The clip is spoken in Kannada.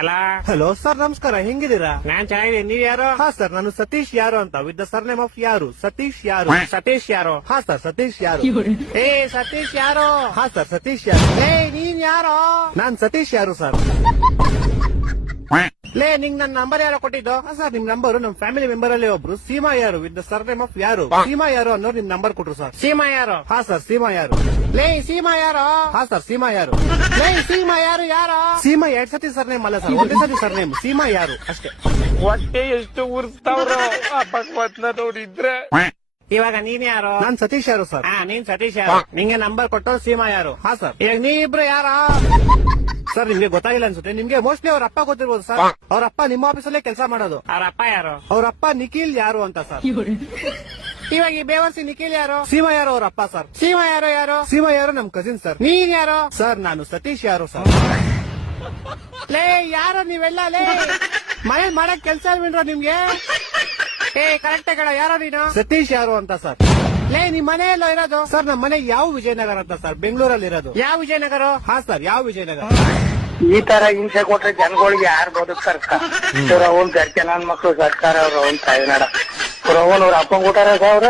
ಅಲ್ಲ ಹಲೋ ಸರ್, ನಮಸ್ಕಾರ. ಹೆಂಗಿದ್ದೀರಾ? ನಾನ್ ಚೆನ್ನಾಗಿದ್ದೀನಿ. ನೀವ್ ಯಾರು? ಹಾ ಸರ್, ನಾನು ಸತೀಶ್ ಯಾರು ಅಂತ, with the sir name of ಯಾರು. ಸತೀಶ್ ಯಾರು. ಸತೀಶ್ ಯಾರು? ಹಾ ಸರ್, ಸತೀಶ್ ಯಾರು. ಏ ಸತೀಶ್ ಯಾರು? ಹಾ ಸರ್, ಸತೀಶ್ ಯಾರು. ಏ ನೀನ್ ಯಾರು? ನಾನ್ ಸತೀಶ್ ಯಾರು ಸರ್. ಲೇ ನಿಂಗ್ ನನ್ ನಂಬರ್ ಯಾರೋ ಕೊಟ್ಟಿದ್ದು? ಹಾ ಸರ್, ನಿಮ್ ನಂಬರ್ ನಮ್ ಫ್ಯಾಮಿಲಿ ಮೆಂಬರ್ ಅಲ್ಲಿ ಒಬ್ರು ಸೀಮಾ ಯಾರು with the sir name of ಯಾರು. ಸೀಮಾ ಯಾರು ಅನ್ನೋರು ನಿಮ್ ನಂಬರ್ ಕೊಟ್ರು ಸರ್. ಸೀಮಾ ಯಾರು? ಹಾ ಸರ್, ಸೀಮಾ ಯಾರು. ಲೇ ಸೀಮಾ ಯಾರು? ಹಾ ಸರ್, ಸೀಮಾ ಯಾರು. ಲೇ ಸೀಮಾ ಯಾರು? ಯಾರು? ಸೀಮಾ 2 ಸತಿ ಸರ್ ನೇಮ್ ಅಲ್ಲ ಸರ್, ಒಂದೇ ಸತಿ ಸರ್ ನೇಮ್. ಸೀಮಾ ಯಾರು ಅಷ್ಟೇ. ಹೊಟ್ಟೆ ಎಷ್ಟು ಉರ್ಸ್ತಾವ್ರು ಆ ಭಗವತ್ನದವ್ರಿದ್ರೆ. ಇವಾಗ ನೀನ್ ಯಾರು? ನಾನ್ ಸತೀಶ್ ಯಾರು ಸರ್. ಹಾ ನೀನ್ ಸತೀಶ್ ಯಾರು? ನಿಂಗೆ ನಂಬರ್ ಕೊಟ್ಟು ಸೀಮಾ ಯಾರು? ಹಾ ಸರ್. ಈಗ ನೀ ಇಬ್ರು ಯಾರ? ಸರ್, ನಿಮ್ಗೆ ಗೊತ್ತಾಗಿಲ್ಲ ಅನ್ಸುತ್ತೆ. ನಿಮ್ಗೆ ಮೋಸ್ಟ್ಲಿ ಅವ್ರ ಅಪ್ಪ ಗೊತ್ತಿರ್ಬೋದು ಸರ್. ಅವ್ರ ಅಪ್ಪ ನಿಮ್ಮ ಆಫೀಸಲ್ಲೇ ಕೆಲಸ ಮಾಡೋದು. ಅವ್ರ ಅಪ್ಪ ಯಾರು? ಅವ್ರ ಅಪ್ಪ ನಿಖಿಲ್ ಯಾರು ಅಂತ ಸರ್. ಇವಾಗ ಈ ಬೇವರ್ಸಿ ನಿಖಿಲ್ ಯಾರು? ಸೀಮಾ ಯಾರು ಅವ್ರ ಅಪ್ಪ ಸರ್. ಸೀಮಾ ಯಾರು? ಯಾರು? ಸೀಮಾ ಯಾರು ನಮ್ ಕಸಿನ್ ಸರ್. ನೀನ್ ಯಾರು? ಸರ್, ನಾನು ಸತೀಶ್ ಯಾರು ಸರ್. ಲೇ ಯಾರು ನೀವೆಲ್ಲ? ಲೇ ಮನೆ ಮಾಡಕ್ ಕೆಲ್ಸ ಇಲ್ವೇನ್ರ ನಿಮ್ಗೆ? ಏ ಕರೆಕ್ಟ್ ಕಡ ಯಾರೋ ನೀನು? ಸತೀಶ್ ಯಾರು ಅಂತ ಸರ್. ಲೇ ನಿಮ್ ಮನೆ ಎಲ್ಲೋ ಇರೋದು? ಸರ್, ನಮ್ಮ ಮನೆ ಯಾವ ವಿಜಯನಗರ ಅಂತ ಸರ್, ಬೆಂಗಳೂರಲ್ಲಿ ಇರೋದು. ಯಾವ ವಿಜಯನಗರ? ಹಾ ಸರ್, ಯಾವ ವಿಜಯನಗರ. ಈ ತರ ಹಿಂಸೆ ಕೊಟ್ರೆ ಜನಗಳಿಗೆ ಯಾರು ಬದುಕ್ತಾರ? ಅವ್ರ ಅವನ್ ಗರ್ಕೆ ನನ್ ಮಕ್ಳು ಸರ್ಕಾರ ಅವ್ರ ಅವನ್ ತಾಯಿನಾಡ ಅವ್ರ ಅವನ್ ಅವ್ರ ಅಪ್ಪಂಗ್ ಊಟಾರ ಅವ್ರ